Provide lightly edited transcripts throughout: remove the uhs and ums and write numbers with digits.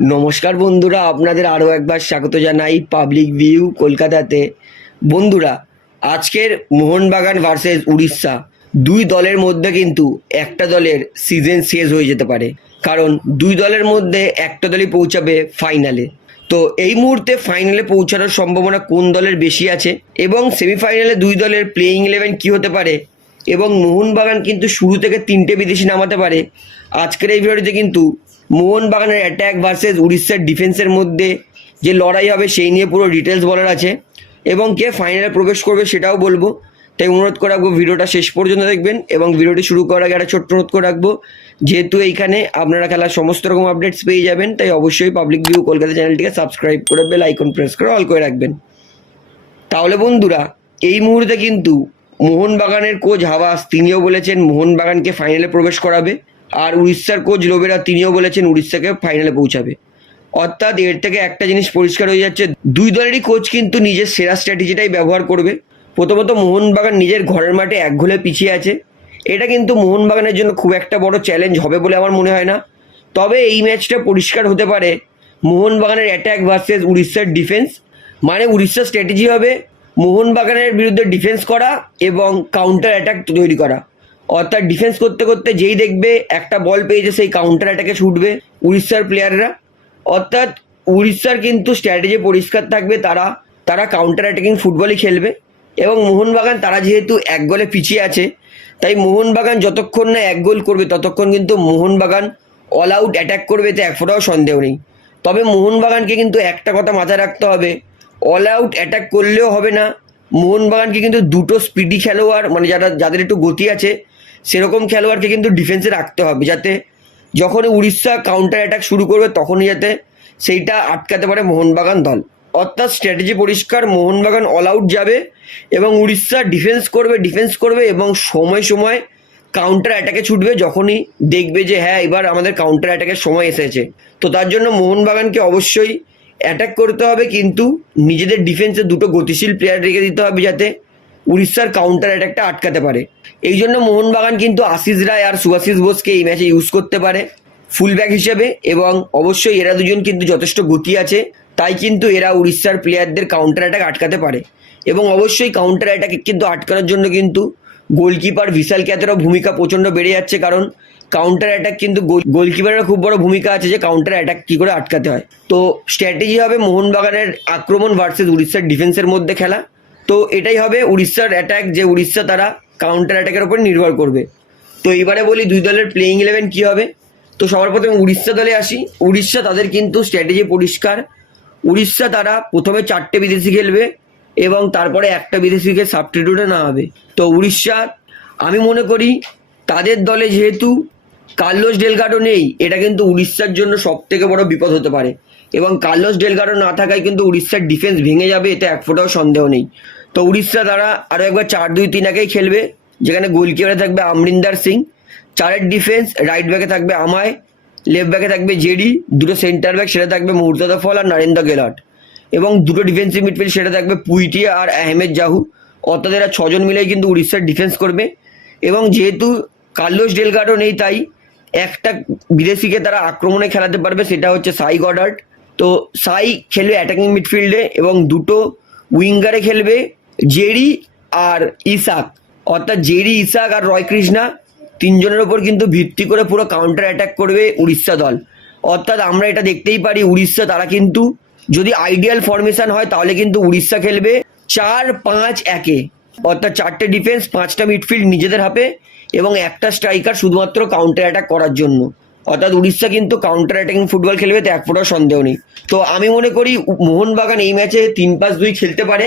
নমস্কার বন্ধুরা, আপনাদের আরও একবার স্বাগত জানাই পাবলিক ভিউ কলকাতাতে। বন্ধুরা, আজকের মোহনবাগান ভার্সেস উড়িষ্যা দুই দলের মধ্যে কিন্তু একটা দলের সিজন শেষ হয়ে যেতে পারে, কারণ দুই দলের মধ্যে একটা দলই পৌঁছাবে ফাইনালে। তো এই মুহূর্তে ফাইনালে পৌঁছানোর সম্ভাবনা কোন দলের বেশি আছে এবং সেমিফাইনালে দুই দলের প্লেইং 11 কী হতে পারে এবং মোহনবাগান কিন্তু শুরু থেকে তিনটে বিদেশি নামাতে পারে। আজকের এই ভিডিওটিতে কিন্তু মোহনবাগানের অ্যাটাক ভার্সেস উড়িষ্যার ডিফেন্সের মধ্যে যে লড়াই হবে সেই নিয়ে পুরো ডিটেলস বলার আছে এবং কে ফাইনালে প্রবেশ করবে সেটাও বলবো। তাই অনুরোধ করে রাখবো ভিডিওটা শেষ পর্যন্ত দেখবেন এবং ভিডিওটি শুরু করার আগে একটা ছোট্ট অনুরোধ করে রাখবো, যেহেতু এইখানে আপনারা খেলার সমস্ত রকম আপডেটস পেয়ে যাবেন, তাই অবশ্যই পাবলিক ভিউ কলকাতা চ্যানেলটিকে সাবস্ক্রাইব করে বেল আইকন প্রেস করে অল করে রাখবেন। তাহলে বন্ধুরা, এই মুহূর্তে কিন্তু মোহনবাগানের কোচ হাওয়াস তিনিও বলেছেন মোহনবাগানকে ফাইনালে প্রবেশ করাবে, আর উড়িষ্যার কোচ লোবেরা তিনিও বলেছেন উড়িষ্যাকে ফাইনালে পৌঁছাবে। অর্থাৎ এর থেকে একটা জিনিস পরিষ্কার হয়ে যাচ্ছে, দুই দলেরই কোচ কিন্তু নিজের সেরা স্ট্র্যাটেজিটাই ব্যবহার করবে। প্রথমত মোহনবাগান নিজের ঘরের মাঠে এক গোলে পিছিয়ে আছে, এটা কিন্তু মোহনবাগানের জন্য খুব একটা বড় চ্যালেঞ্জ হবে বলে আমার মনে হয় না। তবে এই ম্যাচটা পরিষ্কার হতে পারে মোহনবাগানের অ্যাটাক ভার্সেস উড়িষ্যার ডিফেন্স। মানে উড়িষ্যার স্ট্র্যাটেজি হবে মোহনবাগানের বিরুদ্ধে ডিফেন্স করা এবং কাউন্টার অ্যাটাক তৈরি করা। অর্থাৎ ডিফেন্স করতে করতে যেই দেখবে একটা বল পেয়েছে সেই কাউন্টার অ্যাটাকে ছুটবে উড়িষ্যার প্লেয়াররা। অর্থাৎ উড়িষ্যার কিন্তু স্ট্র্যাটেজি পরিষ্কার থাকবে, তারা তারা কাউন্টার অ্যাটাকিং ফুটবলই খেলবে। এবং মোহনবাগান তারা যেহেতু এক গোলে পিছিয়ে আছে, তাই মোহনবাগান যতক্ষণ না এক গোল করবে ততক্ষণ কিন্তু মোহনবাগান অল আউট অ্যাটাক করবে, এতে এক ফোঁটাও সন্দেহ নেই। তবে মোহনবাগানকে কিন্তু একটা কথা মাথায় রাখতে হবে, অল আউট অ্যাটাক করলেও হবে না, মোহনবাগানকে কিন্তু দুটো স্পিডি খেলোয়াড়, মানে যাদের একটু গতি আছে সেরকম খেলোয়াড়কে কিন্তু ডিফেন্সে রাখতে হবে, যাতে যখন উড়িষ্যা কাউন্টার অ্যাটাক শুরু করবে তখনই যাতে সেইটা আটকাতে পারে মোহনবাগান দল। অর্থাৎ স্ট্র্যাটেজি পরিষ্কার, মোহনবাগান অল আউট যাবে এবং উড়িষ্যা ডিফেন্স করবে এবং সময় সময় কাউন্টার অ্যাটাকে ছুটবে যখনই দেখবে যে হ্যাঁ এবার আমাদের কাউন্টার অ্যাটাকের সময় এসেছে। তো তার জন্য মোহনবাগানকে অবশ্যই অ্যাটাক করতে হবে, কিন্তু নিজেদের ডিফেন্সে দুটো গতিশীল প্লেয়ার রেখে দিতে হবে যাতে উড়িষ্যার কাউন্টার অ্যাটাকটা আটকাতে পারে। এই জন্য মোহনবাগান কিন্তু আশিস রায় আর সুভাশিস বোসকে এই ম্যাচে ইউজ করতে পারে ফুলব্যাক হিসেবে, এবং অবশ্যই এরা দুজন কিন্তু যথেষ্ট গতি আছে, তাই কিন্তু এরা উড়িষ্যার প্লেয়ারদের কাউন্টার অ্যাটাক আটকাতে পারে। এবং অবশ্যই কাউন্টার অ্যাটাকে কিন্তু আটকানোর জন্য কিন্তু গোলকিপার ভিশাল ক্যাতেরও ভূমিকা প্রচণ্ড বেড়ে যাচ্ছে, কারণ কাউন্টার অ্যাটাক কিন্তু গোলকিপারের খুব বড় ভূমিকা আছে যে কাউন্টার অ্যাটাক কী করে আটকাতে হয়। তো স্ট্র্যাটেজি হবে মোহনবাগানের আক্রমণ ভার্সেস উড়িষ্যার ডিফেন্সের মধ্যে খেলা। তো এটাই হবে উড়িষ্যার অ্যাটাক, যে উড়িষ্যা তারা কাউন্টার অ্যাটাকের উপর নির্ভর করবে। তো এইবারে বলি দুই দলের প্লেইং 11 কী হবে। তো সবার প্রথমে উড়িষ্যা দলে আসি। উড়িষ্যা তাদের কিন্তু স্ট্র্যাটেজি পরিষ্কার। উড়িষ্যা তারা প্রথমে 4টে বিদেশি খেলবে এবং তারপরে একটা বিদেশিকে সাবস্টিটিউটে নামাবে। তো উড়িষ্যা, আমি মনে করি তাদের দলে যেহেতু কার্লোস ডেলগাডো নেই, এটা কিন্তু উড়িষ্যার জন্য সব থেকে বড় বিপদ হতে পারে। এবং কার্লোস ডেলগাডো না থাকায় কিন্তু উড়িষ্যার ডিফেন্স ভেঙে যাবে, এতে এক ফোঁটাও সন্দেহ নেই। তো উড়িষ্যা তারা আরও একবার 4-2-3-1 খেলবে, যেখানে গোলকিপারে থাকবে আমরিন্দার সিং, 4-এর ডিফেন্স, রাইট ব্যাকে থাকবে আমায়, লেফট ব্যাকে থাকবে জেডি, দুটো সেন্টার ব্যাক সেটা থাকবে মুর্তজা ফল আর নরেন্দ্র গেহলট, এবং দুটো ডিফেন্সিভ মিডফিল্ড সেটা থাকবে পুইটিয়া আর আহমেদ জাহু। অর্থাৎ এরা 6জন মিলেই কিন্তু উড়িষ্যার ডিফেন্স করবে। এবং যেহেতু কার্লোস ডেলগাডো নেই, তাই একটা বিদেশিকে তারা আক্রমণে খেলাতে পারবে, সেটা হচ্ছে সাই গডার্ড। তো সাই খেলবে অ্যাটাকিং মিডফিল্ডে এবং দুটো উইঙ্গারে খেলবে জেরি আর ইসাক। অর্থাৎ জেরি, ইসাক আর রয় কৃষ্ণা, তিনজনের ওপর কিন্তু ভিত্তি করে পুরো কাউন্টার অ্যাটাক করবে উড়িষ্যা দল। অর্থাৎ আমরা এটা দেখতেই পারি উড়িষ্যা তারা কিন্তু, যদি আইডিয়াল ফরমেশন হয় তাহলে কিন্তু উড়িষ্যা খেলবে 4-5-1-এ। অর্থাৎ 4টে ডিফেন্স, 5টা মিডফিল্ড নিজেদের হাতে এবং একটা স্ট্রাইকার শুধুমাত্র কাউন্টার অ্যাটাক করার জন্য। অর্থাৎ উড়িষ্যা কিন্তু কাউন্টার অ্যাটাকিং ফুটবল খেলবে, তো এক ফোঁটাও সন্দেহ নেই। তো আমি মনে করি মোহনবাগান এই ম্যাচে 3-5-2 খেলতে পারে,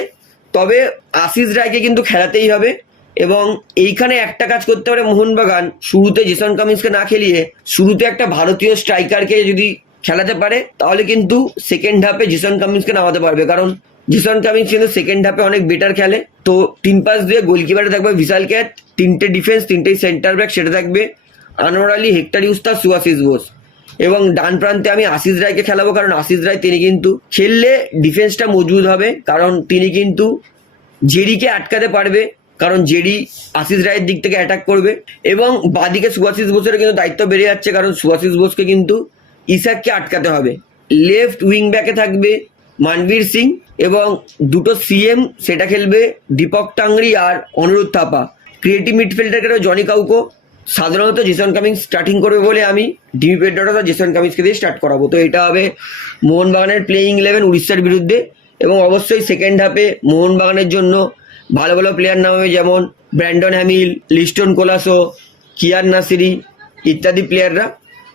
তবে আশিস রায়কে কিন্তু খেলাতেই হবে। এবং এইখানে একটা কাজ করতে পারে মোহনবাগান, শুরুতে জেসন কামিন্সকে না খেলিয়ে শুরুতে একটা ভারতীয় স্ট্রাইকারকে যদি খেলাতে পারে তাহলে কিন্তু সেকেন্ড হাফে জেসন কামিন্সকে নামাতে পারবে, কারণ জেসন কামিন্স কিন্তু সেকেন্ড হাফে অনেক বেটার খেলে। তো 3-5-2 গোলকিপারে থাকবে ভিশাল ক্যাত, 3টে ডিফেন্স, 3টেই সেন্টার ব্যাক সেটা থাকবে আনোয়ার আলী, হেক্টর ইউস্তাস, সুভাশিস বোস। এবং ডান প্রান্তে আমি আশিস রায়কে খেলাবো, কারণ আশিস রায় তিনি কিন্তু খেললে ডিফেন্সটা মজবুত হবে, কারণ তিনি কিন্তু জেরিকে আটকাতে পারবে, কারণ জেডি আশিস রায়ের দিক থেকে অ্যাটাক করবে। এবং বাদিকে সুভাশিস বোসের কিন্তু দায়িত্ব বেড়ে যাচ্ছে, কারণ সুভাশিস বোসকে কিন্তু ইসাককে আটকাতে হবে। লেফট উইং ব্যাকে থাকবে মানবীর সিং এবং দুটো সিএম সেটা খেলবে দীপক টাংরি আর অনুরোধ থাপা। ক্রিয়েটিভ মিডফিল্ডার খেলবে জনি কাউকো। সাধারণত জেসন কামিন্স স্টার্টিং করবে বলে আমি ডিমি পেড্রোটা জেসন কামিন্সকে দিয়ে স্টার্ট করাবো। তো এটা হবে মোহনবাগানের প্লেয়িং 11 উড়িষ্যার বিরুদ্ধে। এবং অবশ্যই সেকেন্ড হাফে মোহনবাগানের জন্য ভালো ভালো প্লেয়ার নামবে, যেমন ব্র্যান্ডন হ্যামিল, লিস্টন কোলাসো, কিয়ার নাসিরি ইত্যাদি প্লেয়াররা।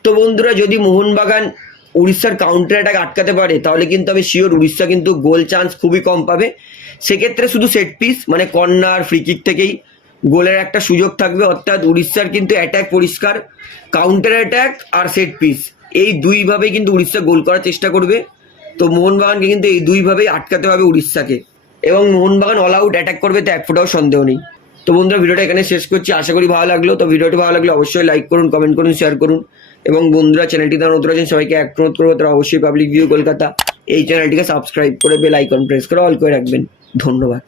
তো বন্ধুরা, যদি মোহনবাগান উড়িষ্যার কাউন্টার অ্যাটাক আটকাতে পারে তাহলে কিন্তু আমি শিওর উড়িষ্যা কিন্তু গোল চান্স খুবই কম পাবে। সেক্ষেত্রে শুধু সেট পিস মানে কর্নার ফ্রি কিক থেকেই গোলের একটা সুযোগ থাকবে। অর্থাৎ উড়িষ্যার কিন্তু অ্যাটাক পরিষ্কার, কাউন্টার অ্যাটাক আর সেট পিস এই দুইভাবেই কিন্তু উড়িষ্যা গোল করার চেষ্টা করবে। তো মোহনবাগানকে কিন্তু এই দুইভাবেই আটকাতে হবে উড়িষ্যাকে, এবং মোহনবাগান অল আউট অ্যাটাক করবে, তো এক ফোঁটাও সন্দেহ নেই। তো বন্ধুরা, ভিডিওটা এখানে শেষ করছি। আশা করি ভালো লাগলো। তো ভিডিওটি ভালো লাগলে অবশ্যই লাইক করুন, কমেন্ট করুন, শেয়ার করুন। এবং বন্ধুরা, চ্যানেলটি তারা নতুন আছেন সবাইকে এক অনুরোধ করবো, তারা অবশ্যই পাবলিক ভিউ কলকাতা এই চ্যানেলটিকে সাবস্ক্রাইব করে বেল আইকন প্রেস করে অল করে রাখবেন। ধন্যবাদ।